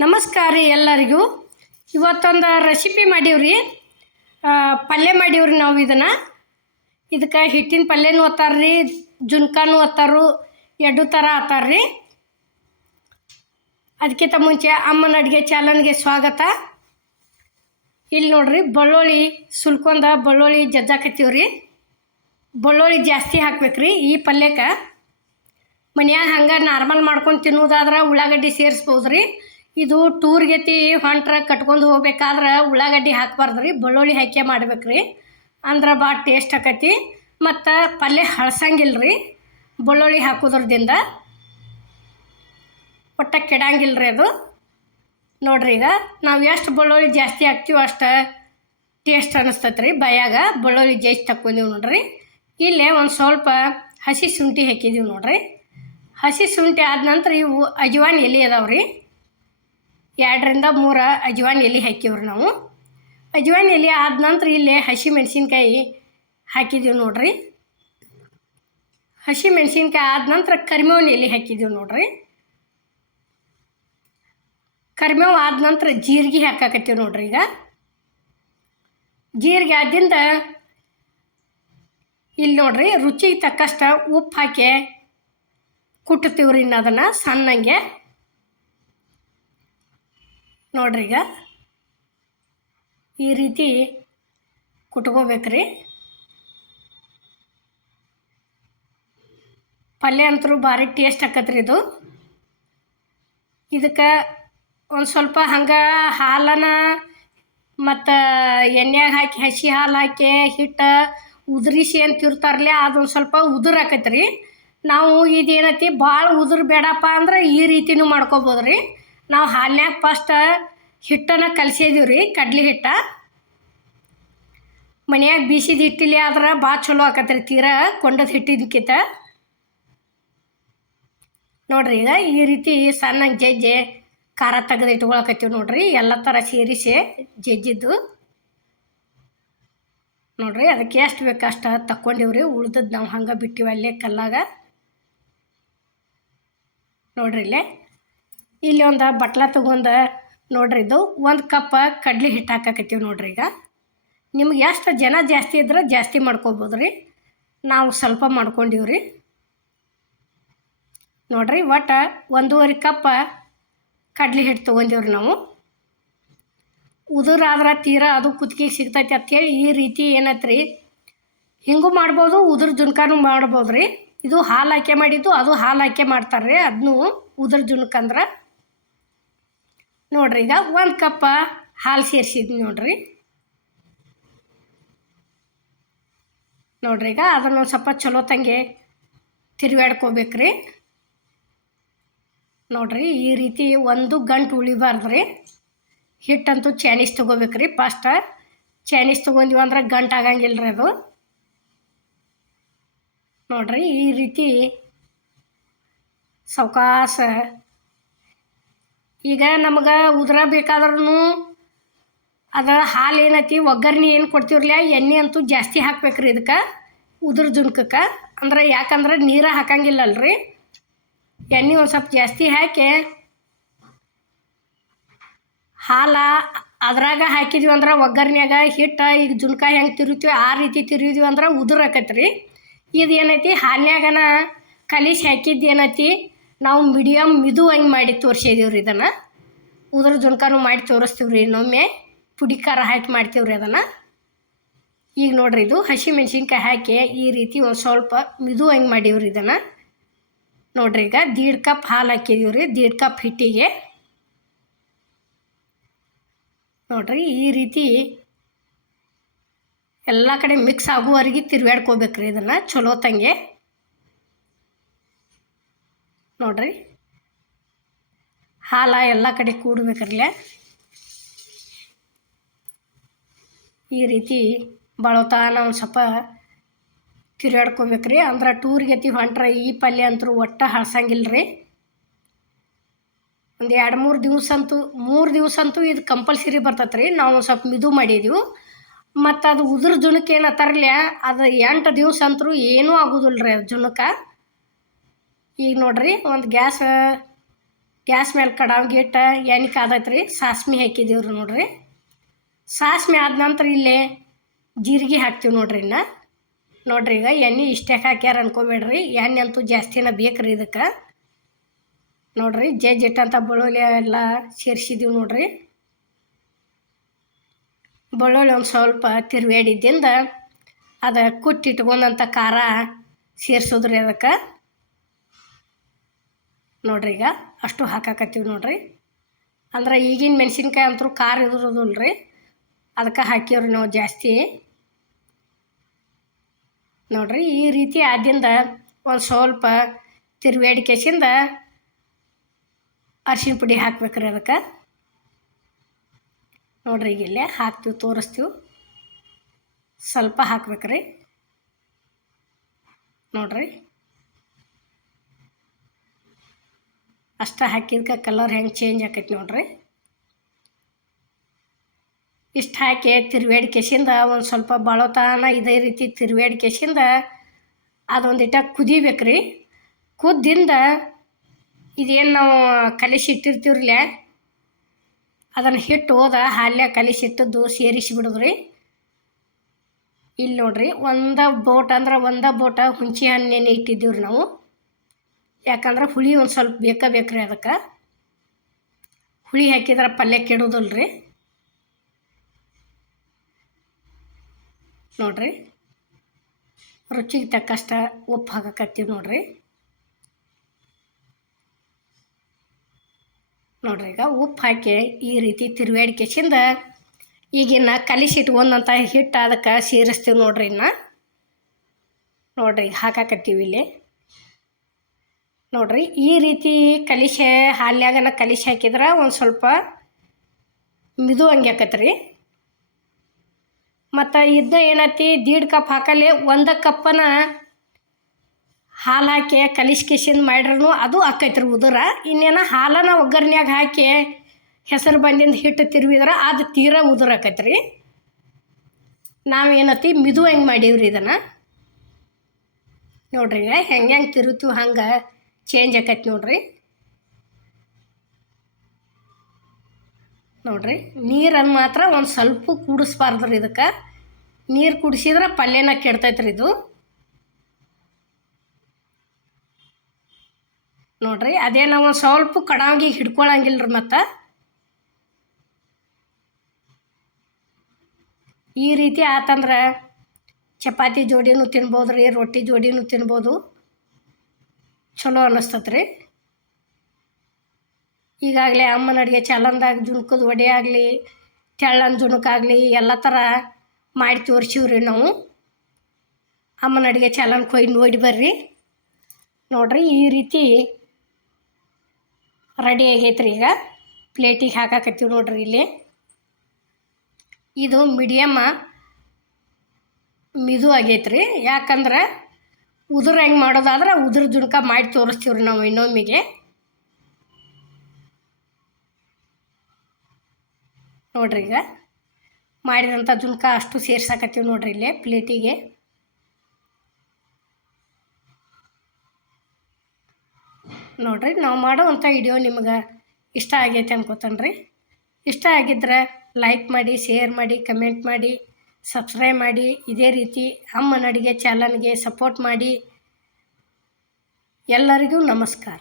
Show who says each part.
Speaker 1: ನಮಸ್ಕಾರ ರೀ ಎಲ್ಲರಿಗೂ. ಇವತ್ತೊಂದು ರೆಸಿಪಿ ಮಾಡೀವ್ರಿ. ಪಲ್ಯ ಮಾಡೀವ್ರಿ ನಾವು ಇದನ್ನು. ಇದಕ್ಕೆ ಹಿಟ್ಟಿನ ಪಲ್ಯನೂ ಒತ್ತಾರ್ರಿ ಜುನ್ಕಾನು ಓದ್ತಾರು ಎರಡು ಥರ ಆತಾರ್ರಿ ಅದಕ್ಕಿಂತ ಮುಂಚೆ ಅಮ್ಮನ ಅಡುಗೆ ಚಾಲನ್ಗೆ ಸ್ವಾಗತ. ಇಲ್ಲಿ ನೋಡ್ರಿ ಬೆಳ್ಳುಳ್ಳಿ ಸುಲ್ಕೊಂಡ ಬೆಳ್ಳುಳ್ಳಿ ಜಜ್ಜಾಕತ್ತೀವ್ರಿ. ಬೆಳ್ಳುಳ್ಳಿ ಜಾಸ್ತಿ ಹಾಕ್ಬೇಕ್ರಿ ಈ ಪಲ್ಯಕ್ಕೆ. ಮನ್ಯಾಗ ಹಂಗೆ ನಾರ್ಮಲ್ ಮಾಡ್ಕೊಂಡು ತಿನ್ನೋದಾದ್ರೆ ಉಳ್ಳಾಗಡ್ಡಿ ಸೇರಿಸ್ಬೋದು ರೀ ಇದು ಟೂರ್ ಗತಿ ಹೊಂಟ್ರ ಕಟ್ಕೊಂಡು ಹೋಗ್ಬೇಕಾದ್ರೆ ಉಳ್ಳಾಗಡ್ಡಿ ಹಾಕ್ಬಾರ್ದು ರೀ ಬೆಳ್ಳುಳ್ಳಿ ಹಾಕಿ ಮಾಡ್ಬೇಕು ರೀ ಅಂದ್ರೆ ಭಾಳ ಟೇಸ್ಟ್ ಆಕತಿ. ಮತ್ತು ಪಲ್ಯ ಹಳ್ಸಂಗಿಲ್ಲ ರೀ ಬೆಳ್ಳುಳ್ಳಿ ಹಾಕೋದ್ರದಿಂದ ಒಟ್ಟ ಕೆಡಂಗಿಲ್ಲ ರೀ ಅದು. ನೋಡ್ರಿ ಈಗ, ನಾವು ಎಷ್ಟು ಬೆಳ್ಳುಳ್ಳಿ ಜಾಸ್ತಿ ಹಾಕ್ತೀವೋ ಅಷ್ಟು ಟೇಸ್ಟ್ ಅನ್ನಿಸ್ತೈತೆ ರೀ ಬಯಾಗ ಬೆಳ್ಳುಳ್ಳಿ ಜಾಸ್ತಿ ತಕ್ಕೊಂದೀವಿ ನೋಡ್ರಿ. ಇಲ್ಲೇ ಒಂದು ಸ್ವಲ್ಪ ಹಸಿ ಶುಂಠಿ ಹಾಕಿದೀವಿ ನೋಡ್ರಿ. ಹಸಿ ಶುಂಠಿ ಆದ ನಂತರ ಇವು ಅಜವಾನ್ ಎಲೆ ಅದಾವೆ ರೀ ಎರಡರಿಂದ ಮೂರು ಅಜ್ವಾನ್ ಎಲೆ ಹಾಕಿವ್ರಿ ನಾವು. ಅಜ್ವಾನ್ ಎಲೆ ಆದ ನಂತರ ಇಲ್ಲಿ ಹಸಿ ಮೆಣಸಿನ್ಕಾಯಿ ಹಾಕಿದ್ದೀವಿ ನೋಡ್ರಿ. ಹಸಿ ಮೆಣಸಿನ್ಕಾಯಿ ಆದ ನಂತರ ಕರಿಮೇವಿನ ಎಲೆ ಹಾಕಿದ್ದೀವಿ ನೋಡ್ರಿ. ಕರಿಮೇವು ಆದ ನಂತರ ಜೀರಿಗೆ ಹಾಕಾಕತ್ತೀವಿ ನೋಡ್ರಿ ಈಗ. ಜೀರಿಗೆ ಆದ್ದರಿಂದ ಇಲ್ಲಿ ನೋಡ್ರಿ ರುಚಿಗೆ ತಕ್ಕಷ್ಟು ಉಪ್ಪು ಹಾಕಿ ಕುಟ್ತೀವ್ರಿ ಇನ್ನು ಅದನ್ನು ಸಣ್ಣಂಗೆ. ನೋಡ್ರಿ ಈಗ. ಈ ರೀತಿ ಕುಟ್ಕೋಬೇಕ್ರಿ. ಪಲ್ಯ ಅಂತರೂ ಭಾರಿ ಟೇಸ್ಟ್ ಆಕತ್ರಿ ಇದು. ಇದಕ್ಕೆ ಒಂದು ಸ್ವಲ್ಪ ಹಂಗೆ ಹಾಲನ ಮತ್ತು ಎಣ್ಣೆಗೆ ಹಾಕಿ, ಹಸಿ ಹಾಲು ಹಾಕಿ, ಹಿಟ್ಟು ಉದುರಿಸಿ ಅಂತ ಇರ್ತಾರಲ್ಲ ಅದೊಂದು ಸ್ವಲ್ಪ ಉದುರು ಆಕೈತೆ ನಾವು ಇದೇನೈತಿ ಭಾಳ ಉದುರು ಬೇಡಪ್ಪ ಅಂದ್ರೆ ಈ ರೀತಿನೂ ಮಾಡ್ಕೊಬೋದು ರೀ ನಾವು ಹಾಲ್ನ್ಯಾಗ ಫಸ್ಟ್ ಹಿಟ್ಟನ್ನು ಕಲಸಿದೀವಿ ರೀ ಕಡ್ಲಿ ಹಿಟ್ಟ. ಮನ್ಯಾಗ ಬೀಸಿದ ಹಿಟ್ಟಿಲಿ ಆದ್ರೆ ಭಾಳ ಚಲೋ ಆಕತ್ರಿ ತೀರಾ, ಕೊಂಡದ ಹಿಟ್ಟಿದ್ದಕ್ಕಿಂತ ನೋಡ್ರಿ ಈಗ ಈ ರೀತಿ ಸಣ್ಣ ಜಜ್ಜೆ, ಖಾರ ತೆಗೆದು ಇಟ್ಕೊಳಕತ್ತೀವಿ ನೋಡ್ರಿ, ಎಲ್ಲ ಥರ ಸೇರಿಸಿ ಜಜ್ಜಿದ್ದು. ನೋಡ್ರಿ ಅದಕ್ಕೆ ಎಷ್ಟು ಬೇಕು ಅಷ್ಟು ತಕ್ಕೊಂಡಿವ್ರಿ ಉಳ್ದದ್ದು ನಾವು ಹಂಗೆ ಬಿಟ್ಟಿವಿ ಅಲ್ಲೇ ಕಲ್ಲಾಗ. ನೋಡ್ರಿ ಇಲ್ಲೇ. ಇಲ್ಲಿ ಒಂದು ಬಟ್ಲ ತಗೊಂಡು ನೋಡ್ರಿ ಇದು. ಒಂದು ಕಪ್ ಕಡ್ಲೆ ಹಿಟ್ಟು ಹಾಕಾಕತ್ತೀವಿ ನೋಡ್ರಿ ಈಗ. ನಿಮ್ಗೆ ಎಷ್ಟು ಜನ ಜಾಸ್ತಿ ಇದ್ರೆ ಜಾಸ್ತಿ ಮಾಡ್ಕೊಬೋದು ರೀ ನಾವು ಸ್ವಲ್ಪ ಮಾಡ್ಕೊಂಡಿವ್ರಿ. ನೋಡ್ರಿ ಒಟ್ಟು ಒಂದೂವರೆ ಕಪ್ ಕಡ್ಲೆ ಹಿಟ್ಟು ತೊಗೊಂಡಿವ್ರಿ ನಾವು. ಉದುರಾದ್ರೆ ತೀರ ಅದು ಕುತ್ತಿಗೆಗೆ ಸಿಗ್ತೈತಿ ಅಂಥೇಳಿ ಈ ರೀತಿ ಏನತ್ರಿ. ಹಿಂಗೂ ಮಾಡ್ಬೋದು, ಉದುರು ಜುನ್ಕಾನು ಮಾಡ್ಬೋದು ರೀ ಇದು ಹಾಲು ಹಾಕಿ ಮಾಡಿದ್ದು, ಅದು ಹಾಲು ಹಾಕಿ ಮಾಡ್ತಾರೆ ರೀ ಅದನ್ನು ಉದುರು ಜುನ್ಕಂದ್ರೆ. ನೋಡ್ರಿ, ಈಗ ಒಂದು ಕಪ್ಪ ಹಾಲು ಸೇರಿಸಿದ್ವಿ ನೋಡ್ರಿ. ನೋಡ್ರಿ, ಈಗ ಅದನ್ನು ಸ್ವಲ್ಪ ಚಲೋ ತಂಗೆ ತಿರುಗಾಡ್ಕೋಬೇಕ್ರಿ ನೋಡ್ರಿ, ಈ ರೀತಿ ಒಂದು ಗಂಟು ಉಳಿಬಾರ್ದು ರೀ ಹಿಟ್ಟಂತೂ ಚೈನೀಸ್ ತೊಗೋಬೇಕ್ರಿ ಫಸ್ಟ ಚೈನೀಸ್ ತೊಗೊಂಡಿವಿ ಅಂದ್ರೆ ಗಂಟು ಆಗಂಗಿಲ್ಲ ರೀ ಅದು. ನೋಡ್ರಿ, ಈ ರೀತಿ ಸಾವಕಾಶ ಈಗ ನಮಗೆ ಉದ್ರ ಬೇಕಾದ್ರೂ ಅದು ಹಾಲು ಏನೈತಿ, ಒಗ್ಗರಣೆ ಏನು ಕೊಡ್ತೀವ್ರಲ್ಲ ಎಣ್ಣೆ ಅಂತೂ ಜಾಸ್ತಿ ಹಾಕ್ಬೇಕ್ರಿ ಇದಕ್ಕೆ, ಉದ್ರ ಜುಣ್ಕಕ್ಕೆ ಅಂದ್ರೆ ಯಾಕಂದ್ರೆ ನೀರ ಹಾಕಂಗಿಲ್ಲಲ್ರಿ. ಎಣ್ಣೆ ಒಂದು ಸ್ವಲ್ಪ ಜಾಸ್ತಿ ಹಾಕಿ, ಹಾಲ ಅದ್ರಾಗ ಹಾಕಿದ್ವಿ ಅಂದ್ರೆ ಒಗ್ಗರ್ನ್ಯಾಗ ಹಿಟ್ಟು, ಈಗ ಜುಣ್ಕ ಹೆಂಗೆ ತಿರುತ್ತೀವಿ ಆ ರೀತಿ ತಿರುವಿದ್ವಿ ಅಂದ್ರೆ ಉದುರು ಆಕೈತೆ ರೀ ಇದು ಏನೈತಿ ಹಾಲಿನಾಗನ ಕಲಿಸಿ ಹಾಕಿದ್ದು ಏನೈತಿ ನಾವು ಮೀಡಿಯಮ್ ಮಿದು ಹಂಗೆ ಮಾಡಿ ತೋರಿಸಿದೀವಿ ರೀ ಇದನ್ನು. ಉದ್ರ ಜುನ್ಕಾನು ಮಾಡಿ ತೋರಿಸ್ತೀವಿ ರೀ ಇನ್ನೊಮ್ಮೆ. ಪುಡಿ ಖಾರ ಹಾಕಿ ಮಾಡ್ತೀವಿ ರೀ ಅದನ್ನು. ಈಗ ನೋಡ್ರಿ ಇದು ಹಸಿ ಮೆಣಸಿನ್ಕಾಯಿ ಹಾಕಿ ಈ ರೀತಿ ಒಂದು ಸ್ವಲ್ಪ ಮಿದು ಹಂಗೆ ಮಾಡೀವಿ ರೀ ಇದನ್ನು. ನೋಡ್ರಿ ಈಗ ದೀಡ್ ಕಪ್ ಹಾಲು ಹಾಕಿದೀವಿ ರೀ ದೀಡ್ ಕಪ್ ಹಿಟ್ಟಿಗೆ. ನೋಡ್ರಿ ಈ ರೀತಿ ಎಲ್ಲ ಕಡೆ ಮಿಕ್ಸ್ ಆಗುವವರೆಗೆ ತಿರ್ಗಾಡ್ಕೋಬೇಕ್ರಿ ಇದನ್ನು, ಚಲೋ ತಂಗೆ. ನೋಡ್ರಿ. ಹಾಲ ಎಲ್ಲ ಕಡೆ ಕೂಡ್ಬೇಕ್ರಲ್ಲೇ. ಈ ರೀತಿ ಬಳತಾನ ಒಂದು ಸ್ವಲ್ಪ ತಿರ್ಗಾಡ್ಕೋಬೇಕ್ರಿ. ಅಂದ್ರೆ ಟೂರ್ಗೆ ಎತ್ತಿ ಹೊಂಟ್ರೆ ಈ ಪಲ್ಯ ಅಂತೂ ಒಟ್ಟು ಹಳ್ಸಂಗಿಲ್ಲ ರೀ ಒಂದು ಎರಡು ಮೂರು ದಿವಸ ಅಂತೂ ಮೂರು ದಿವಸ ಅಂತೂ ಇದು ಕಂಪಲ್ಸರಿ ಬರ್ತೈತೆ ರೀ ನಾವು ಸ್ವಲ್ಪ ಮಿದು ಮಾಡಿದೀವಿ. ಮತ್ತು ಅದು ಉದ್ರ ಜುನಕ್ಕೆ ಏನು ತರಲಿ ಅದು ಎಂಟು ದಿವಸ ಅಂತೂ ಏನೂ ಆಗೋದಿಲ್ಲ ರೀ ಅದು ಜುಣಕ್ಕೆ ಈಗ ನೋಡ್ರಿ ಒಂದು ಗ್ಯಾಸ್ ಗ್ಯಾಸ್ ಮೇಲೆ ಕಡಾವ್ಗೆ ಇಟ್ಟು ಎಣ್ಣೆ ಕಾದೈತ್ರಿ ಸಾಸ್ಮಿ ಹಾಕಿದ್ದೀವ್ರಿ ನೋಡ್ರಿ. ಸಾಸ್ಮಿ ಆದ ನಂತರ ಇಲ್ಲಿ ಜೀರಿಗೆ ಹಾಕ್ತೀವಿ ನೋಡ್ರಿ ಇನ್ನು. ನೋಡ್ರಿ ಈಗ ಎಣ್ಣೆ ಇಷ್ಟೇ ಹಾಕ್ಯಾರ ಅನ್ಕೋಬೇಡ್ರಿ, ಎಣ್ಣೆ ಅಂತೂ ಜಾಸ್ತಿನ ಬೇಕ್ರಿ ಇದಕ್ಕೆ. ನೋಡ್ರಿ ಜಜ್ಜ್ ಇಟ್ಟಂಥ ಬೆಳ್ಳುಳ್ಳಿ ಎಲ್ಲ ಸೇರಿಸಿದ್ದೀವಿ ನೋಡ್ರಿ. ಬೆಳ್ಳುಳ್ಳಿ ಒಂದು ಸ್ವಲ್ಪ ತಿರುವೇಡಿದ್ದಿಂದ ಅದು ಕುಟ್ಟಿಟ್ಕೊಂಡಂಥ ಖಾರ ಸೇರಿಸೋದ್ರಿ ಅದಕ್ಕೆ. ನೋಡ್ರಿ ಈಗ ಅಷ್ಟು ಹಾಕಾಕತ್ತೀವಿ ನೋಡ್ರಿ. ಅಂದ್ರೆ ಈಗಿನ ಮೆಣಸಿನ್ಕಾಯಿ ಅಂತೂ ಖಾರ ಇದ್ರದಲ್ಲ ರೀ ಅದಕ್ಕೆ ಹಾಕಿವ್ರಿ ನಾವು ಜಾಸ್ತಿ. ನೋಡ್ರಿ ಈ ರೀತಿ ಆದಿಂದ ಒಂದು ಸ್ವಲ್ಪ ತಿರುವೇಡಿಕೆಸಿಂದ ಅರ್ಶಿನ ಪುಡಿ ಹಾಕ್ಬೇಕ್ರಿ ಅದಕ್ಕೆ. ನೋಡ್ರಿ ಈಗ ಇಲ್ಲೇ ಹಾಕ್ತೀವಿ, ತೋರಿಸ್ತೀವಿ. ಸ್ವಲ್ಪ ಹಾಕ್ಬೇಕ್ರಿ. ನೋಡ್ರಿ. ಅಷ್ಟ ಹಾಕಿದ್ಕೆ ಕಲರ್ ಹೆಂಗೆ ಚೇಂಜ್ ಆಕೈತಿ ನೋಡ್ರಿ. ಇಷ್ಟು ಹಾಕಿ ತಿರುವೇಡಿ ಕೆಸಿಂದ ಒಂದು ಸ್ವಲ್ಪ ಬಾಳೋತಾನ ಇದೇ ರೀತಿ ತಿರುವೇಡಿ ಕೆಸಿಂದ ಅದೊಂದಿಟ ಕುದಿಬೇಕ್ರಿ. ಕುದ್ದಿಂದ ಇದೇನು ನಾವು ಕಲಿಸಿ ಇಟ್ಟಿರ್ತೀವ್ರಲ್ಲ ಅದನ್ನು ಹಿಟ್ಟು ಹೋದ ಹಾಲ್ಯ ಕಲಿಸಿಟ್ಟದ್ದು ಸೇರಿಸಿ ಬಿಡೋದ್ರಿ. ಇಲ್ಲಿ ನೋಡ್ರಿ ಒಂದ ಬೋಟ್ ಅಂದ್ರೆ ಒಂದ ಬೋಟ ಹುಂಚಿ ಹಣ್ಣೆಣ್ಣೆ ಇಟ್ಟಿದ್ದೀವ್ರಿ ನಾವು. ಯಾಕಂದ್ರೆ ಹುಳಿ ಒಂದು ಸ್ವಲ್ಪ ಬೇಕಾ ರೀ ಅದಕ್ಕೆ. ಹುಳಿ ಹಾಕಿದ್ರೆ ಪಲ್ಯ ಕೆಡೋದಲ್ಲ ರೀ ನೋಡ್ರಿ. ರುಚಿಗೆ ತಕ್ಕಷ್ಟ ಉಪ್ಪು ಹಾಕಕತ್ತೀವಿ ನೋಡ್ರಿ. ನೋಡ್ರಿ ಈಗ ಉಪ್ಪು ಹಾಕಿ ಈ ರೀತಿ ತಿರುವೇಡಿಕೆಸಿಂದ ಈಗಿನ್ನ ಕಲಿಸಿಟ್ಕೊಂಡಂಥ ಹಿಟ್ಟು ಅದಕ್ಕೆ ಸೇರಿಸ್ತೀವಿ ನೋಡ್ರಿ ಇನ್ನು. ನೋಡ್ರಿ, ಹಾಕಾಕತ್ತೀವಿ ಇಲ್ಲಿ. ನೋಡ್ರಿ, ಈ ರೀತಿ ಕಲಿಸಿ ಹಾಲ್ಯಾಗನ ಕಲಿಸಿ ಹಾಕಿದ್ರೆ ಒಂದು ಸ್ವಲ್ಪ ಮಿದು ಹಂಗೆ ಆಕತ್ರಿ. ಮತ್ತು ಇದ್ದ ಏನೈತಿ ದೀಡ್ ಕಪ್ ಹಾಕಲಿ, ಒಂದು ಕಪ್ಪನ ಹಾಲು ಹಾಕಿ ಕಲಿಸ್ಕಿಸಿಂದ ಮಾಡ್ರೂ ಅದು ಆಕೈತ್ರಿ ಉದುರ. ಇನ್ನೇನು ಹಾಲನ್ನು ಒಗ್ಗರ್ನ್ಯಾಗ ಹಾಕಿ ಹೆಸರು ಬಂದಿಂದ ಹಿಟ್ಟು ತಿರುವಿದ್ರೆ, ಅದು ತೀರಾ ಉದುರ ಆಕೈತ್ರಿ. ನಾವೇನತಿ ಮಿದು ಹೆಂಗೆ ಮಾಡೀವ್ರಿ ಇದನ್ನು? ನೋಡ್ರಿ, ಹೆಂಗೆ ಹೆಂಗೆ ತಿರುತ್ತೀವಿ ಹಂಗೆ. ಚೇಂಜ್ ಆಕೈತಿ ನೋಡ್ರಿ. ನೋಡ್ರಿ ನೀರನ್ನು ಮಾತ್ರ ಒಂದು ಸ್ವಲ್ಪ ಕೂಡಿಸ್ಬಾರ್ದ್ರಿ ಇದಕ್ಕೆ. ನೀರು ಕುಡಿಸಿದ್ರೆ ಪಲ್ಯನ ಕೆಡ್ತೈತ್ರಿ ಇದು. ನೋಡ್ರಿ, ಅದೇ ನಾವು ಒಂದು ಸ್ವಲ್ಪ ಕಡಾಂಗಿ ಹಿಡ್ಕೊಳಂಗಿಲ್ಲ ರೀ ಮತ್ತು. ಈ ರೀತಿ ಆತಂದ್ರೆ ಚಪಾತಿ ಜೋಡಿನೂ ತಿನ್ಬೋದು ರೀ ರೊಟ್ಟಿ ಜೋಡಿನೂ ತಿನ್ಬೋದು. ಚಲೋ ಅನ್ನಿಸ್ತತ್ರಿ ಈಗಾಗಲೇ ಅಮ್ಮನ ಅಡುಗೆ ಚಲನ್ದಾಗ ಜುಣ್ಕದ ವಡೆ ಆಗಲಿ, ತೆಳ್ಳನ ಜುಣುಕಾಗಲಿ ಎಲ್ಲ ಥರ ಮಾಡಿ ತೋರ್ಸಿವ್ರಿ ನಾವು. ಅಮ್ಮನ ಅಡುಗೆ ಚಲನ್ ಕೊಯ್ ನೋಡಿ ಬರ್ರಿ. ನೋಡ್ರಿ ಈ ರೀತಿ ರೆಡಿ ಆಗೈತ್ರಿ ಈಗ. ಪ್ಲೇಟಿಗೆ ಹಾಕಾಕತ್ತೀವಿ ನೋಡ್ರಿ ಇಲ್ಲಿ. ಇದು ಮೀಡಿಯಮ್ಮ ಮಿದು ಆಗೈತ್ರಿ. ಯಾಕಂದ್ರೆ ಉದುರು ಹೆಂಗೆ ಮಾಡೋದಾದ್ರೆ ಉದುರು ಜುಣಕ ಮಾಡಿ ತೋರಿಸ್ತೀವ್ರಿ ನಾವು ಇನ್ನೊಮ್ಮೆಗೆ. ನೋಡ್ರಿ ಈಗ. ಮಾಡಿದಂಥ ಜುಣ್ಕ ಅಷ್ಟು ಸೇರ್ಸಾಕತ್ತೀವಿ ನೋಡ್ರಿ ಇಲ್ಲೇ ಪ್ಲೇಟಿಗೆ. ನೋಡ್ರಿ ನಾವು ಮಾಡೋವಂಥ ವಿಡಿಯೋ ನಿಮ್ಗೆ ಇಷ್ಟ ಆಗೈತೆ ಅನ್ಕೋತಾನೆ ಇಷ್ಟ ಆಗಿದ್ರೆ ಲೈಕ್ ಮಾಡಿ ಶೇರ್ ಮಾಡಿ ಕಮೆಂಟ್ ಮಾಡಿ. ಸಬ್ಸ್ಕ್ರೈಬ್ ಮಾಡಿ ಇದೇ ರೀತಿ ಅಮ್ಮನ ಅಡುಗೆ ಚಾನಲ್ಗೆ ಸಪೋರ್ಟ್ ಮಾಡಿ. ಎಲ್ಲರಿಗೂ ನಮಸ್ಕಾರ.